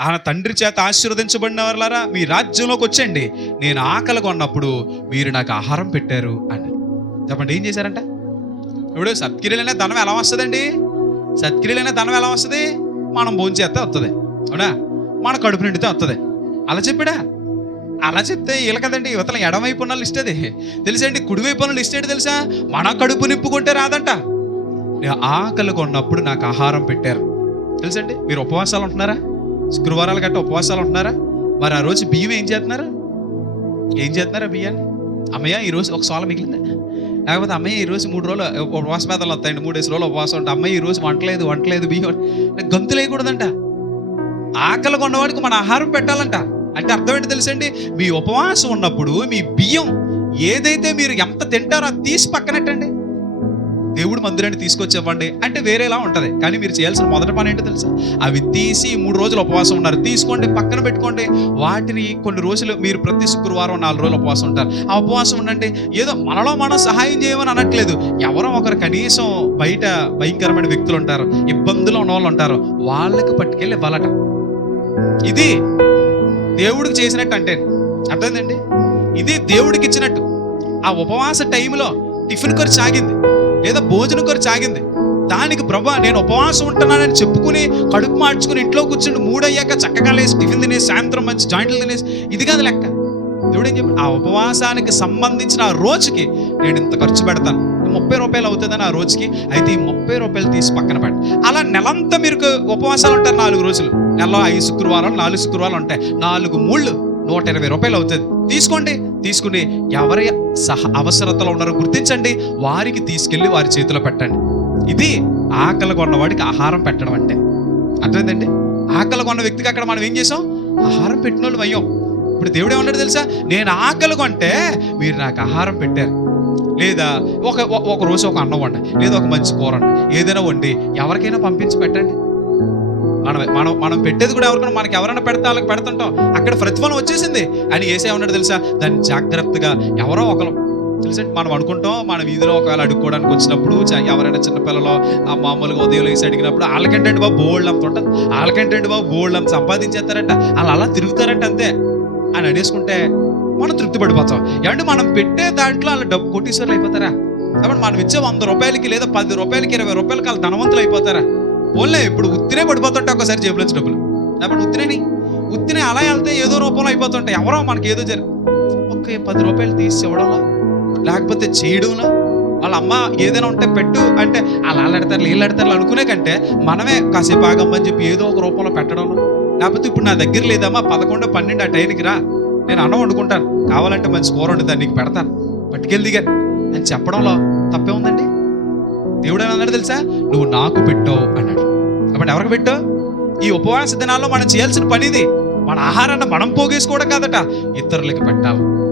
ఆ తండ్రి చేత ఆశీర్వదించబడిన వాళ్ళారా మీ రాజ్యంలోకి వచ్చండి నేను ఆకలి కొన్నప్పుడు మీరు నాకు ఆహారం పెట్టారు అని. చెప్పండి ఏం చేశారంట? ఇప్పుడు సత్క్రియలైన ధనం ఎలా వస్తుందండి? సత్క్రియలైన ధనం ఎలా వస్తుంది? మనం భోంచేస్తే వస్తుంది అవునా? మన కడుపు నిండితే వస్తుంది. అలా చెప్పాడా? అలా చెప్తే వీళ్ళ కదండి యువతల ఎడమవైపు ఉన్న లిస్ట్ అది. తెలుసండి కుడివైపు ఉన్న లిస్ట్ ఏంటి తెలుసా? మన కడుపు నింపుకుంటే రాదంట. ఆకలి కొన్నప్పుడు నాకు ఆహారం పెట్టారు. తెలుసండి మీరు ఉపవాసాలు ఉంటున్నారా? శుక్రవారాలు గట్ట ఉపవాసాలు ఉంటున్నారా? మరి ఆ రోజు బియ్యం ఏం చేస్తున్నారు? ఏం చేస్తున్నారా బియ్యాన్ని? అమ్మయ్య ఈరోజు ఒక సోల మిగిలిందా. లేకపోతే అమ్మయ్య ఈ రోజు మూడు రోజులు ఉపవాస పేదలు వస్తాయండి. మూడేసి రోజులు ఉపవాసం ఉంటాయి. అమ్మయ్య ఈ రోజు వంటలేదు వంటలేదు బియ్యం వంట- గంతు లేకూడదంట ఆకలి కొన్నవాడికి మన ఆహారం పెట్టాలంట. అంటే అర్థం ఏంటి తెలుసండి? మీ ఉపవాసం ఉన్నప్పుడు మీ బియ్యం ఏదైతే మీరు ఎంత తింటారో అది తీసి పక్కనట్టండి. దేవుడు మందిరాన్ని తీసుకొచ్చి ఇవ్వండి అంటే వేరేలా ఉంటుంది. కానీ మీరు చేయాల్సిన మొదటి పని ఏంటో తెలుసా? అవి తీసి మూడు రోజులు ఉపవాసం ఉన్నారు. తీసుకోండి పక్కన పెట్టుకోండి. వాటిని కొన్ని రోజులు మీరు ప్రతి శుక్రవారం నాలుగు రోజులు ఉపవాసం ఉంటారు. ఆ ఉపవాసం ఉండండి. ఏదో మనలో మనం సహాయం చేయమని అనట్లేదు. ఎవరో ఒకరు కనీసం బయట భయంకరమైన వ్యక్తులు ఉంటారు. ఇబ్బందులు ఉన్న వాళ్ళు ఉంటారు. వాళ్ళకి పట్టుకెళ్ళి ఇవ్వాలట. ఇది దేవుడికి చేసినట్టు అంటే అర్థమైందండి? ఇది దేవుడికి ఇచ్చినట్టు. ఆ ఉపవాస టైంలో టిఫిన్ ఖర్చు ఆగింది లేదా భోజనం కొరకు సాగింది దానికి ప్రభా నేను ఉపవాసం ఉంటున్నానని చెప్పుకుని కడుపు మార్చుకుని ఇంట్లో కూర్చుని మూడయ్యాక చక్కగా లేసి టిఫిన్ తినేసి సాయంత్రం మంచి జాయింట్లు తినేసి ఇది కాదు లెక్క. దేవుడు ఏం చెప్పాడు? ఆ ఉపవాసానికి సంబంధించిన ఆ రోజుకి నేను ఇంత ఖర్చు పెడతాను. ముప్పై రూపాయలు అవుతుందని ఆ రోజుకి అయితే ఈ ముప్పై రూపాయలు తీసి పక్కన పెట్టి అలా నెలంతా మీరు ఉపవాసాలు ఉంటారు నాలుగు రోజులు. నెలలో ఐదు శుక్రవారం నాలుగు శుక్రవారాలు ఉంటాయి. నాలుగు మూళ్ళు. నూట ఇరవై రూపాయలు అవుతుంది. తీసుకోండి తీసుకుని ఎవరి సహ అవసరతలో ఉన్నారో గుర్తించండి వారికి తీసుకెళ్ళి వారి చేతిలో పెట్టండి. ఇది ఆకలి కొన్నవాడికి ఆహారం పెట్టడం అంటే. అర్థమైందండి? ఆకలి కొన్న వ్యక్తికి అక్కడ మనం ఏం చేసాం? ఆహారం పెట్టిన వాళ్ళు అయ్యాం ఇప్పుడు దేవుడు ఏమన్నాడు తెలుసా? నేను ఆకలి కొంటే మీరు నాకు ఆహారం పెట్టారు. లేదా ఒక ఒక- ఒక రోజు ఒక అన్నం వండి లేదా ఒక మంచి కూర వండి ఏదైనా వండి ఎవరికైనా పంపించి పెట్టండి. మనం మనం మనం పెట్టేది కూడా ఎవరికైనా మనకి ఎవరైనా పెడితే వాళ్ళకి పెడుతుంటాం. అక్కడ ప్రతిఫలం వచ్చేసింది. అని ఏసే ఉన్నాడు తెలుసా? దాన్ని జాగ్రత్తగా ఎవరో ఒకరు తెలుసా? మనం అనుకుంటాం మన వీధిలో ఒకవేళ అడుక్కోవడానికి వచ్చినప్పుడు ఎవరైనా చిన్నపిల్లలు ఆ మామూలుగా ఉదయం వేసి అడిగినప్పుడు వాళ్ళకంటే బాబు బోల్డ్ అంత ఉంటుంది. వాళ్ళకంటే బాబు బోల్డ్ అంత సంపాదించేస్తారంట. వాళ్ళు అలా తిరుగుతారంట అంతే. అని అనేసుకుంటే మనం తృప్తి పడిపోతాం. ఏమంటే మనం పెట్టే దాంట్లో వాళ్ళ డబ్బు కోటీశ్వర్లు అయిపోతారా? కాబట్టి మనం ఇచ్చే వంద రూపాయలకి లేదా పది రూపాయలకి ఇరవై రూపాయలకి వాళ్ళు ధనవంతులు అయిపోతారా? పోలే ఇప్పుడు ఉత్తినే పడిపోతుంటే ఒకసారి జేబులోంచి డబ్బులు. అప్పుడు ఉత్తినేని ఉత్తినే అలా వెళ్తే ఏదో రూపంలో అయిపోతుంటాయి. ఎవరో మనకి ఏదో జరి ఒకే పది రూపాయలు తీసి ఇవ్వడంలో? లేకపోతే చేయడంలో? వాళ్ళ అమ్మ ఏదైనా ఉంటే పెట్టు అంటే వాళ్ళు ఆలాడతారు వీళ్ళు అనుకునే కంటే మనమే కాసేపు ఆగమ్మని చెప్పి ఏదో ఒక రూపంలో పెట్టడంలో? లేకపోతే ఇప్పుడు నా దగ్గర లేదమ్మా పదకొండు పన్నెండు ఆ టైంకి రా. నేను అన్నం వండుకుంటాను. కావాలంటే మంచి కూర వండుతాను నీకు పెడతాను. పట్టుకెళ్ళి దిగాను అని చెప్పడంలో తప్పే ఉందండి? దేవుడు అని అన్నాడు తెలుసా? నువ్వు నాకు పెట్టావు అన్నాడు. కాబట్టి ఎవరికి పెట్టావు? ఈ ఉపవాస దినాల్లో మనం చేయాల్సిన పనిది మన ఆహారాన్ని మనం పోగేసుకోవడం కాదట ఇతరులకి పెట్టావు.